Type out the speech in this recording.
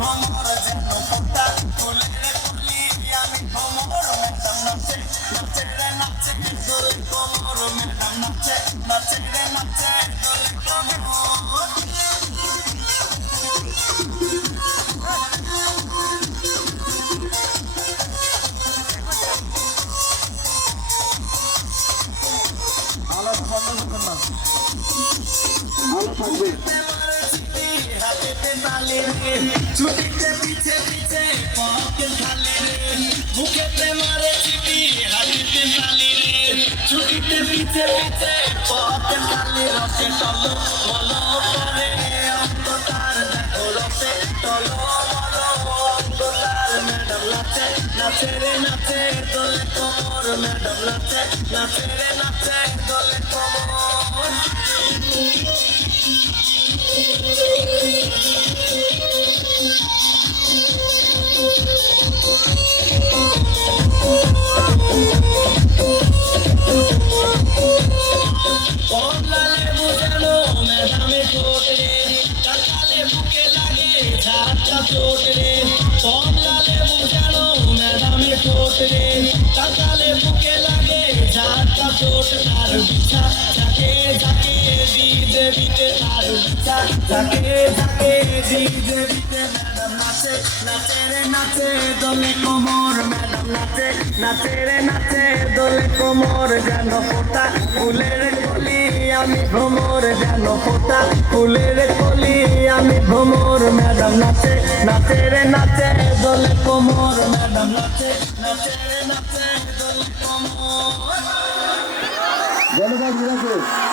ভ্রমর যেন ফোটা ফুলের কলি আমি ভ্রমর ম্যাডাম নাচে নাচে রে নাচে দোলে কোমর ম্যাডাম নাচে নাচে রে নাচে দোলে কোমর ভালো থাকবে ছুটিতে পিছে পিছে পকে খালি রে বুকেতে মারে চিপি হাতিতে খালি রে ছুটিতে পিছে পিছে পকে খালি রসে টলো বলো করে অন্ততার দেখো রসে টলো বলো অন্ততার ম্যাডাম নাচে নাচে রে নাচে দোলে কোমর ম্যাডাম নাচে নাচে রে নাচে দোলে কোমর কমলালে বুঝানো ম্যাডামে ঠোঁট রে কাকালে বুকে লাগে ঝাঁটা চোট রে কমলালে বুঝানো ম্যাডামে ঠোঁট রে কাকালে বুকে লাগে ঝাঁটা চোট তার বিছা যাকে যাকে দিতে দিতে তার বিছা যাকে যাকে দিতে দিতে ম্যাডাম নাচে নাচে রে নাচে দোলে কোমর ম্যাডাম নাচে নাচে রে নাচে দোলে কোমর যেন ফোটা ফুলের কলি আমি ভ্রমর যেন ফোটা ফুলের কলি আমি ভ্রমর ম্যাডাম নাচে নাচে রে নাচে দোলে কোমর ম্যাডাম নাচে নাচে রে নাচে দোলে কোমর ধন্যবাদ।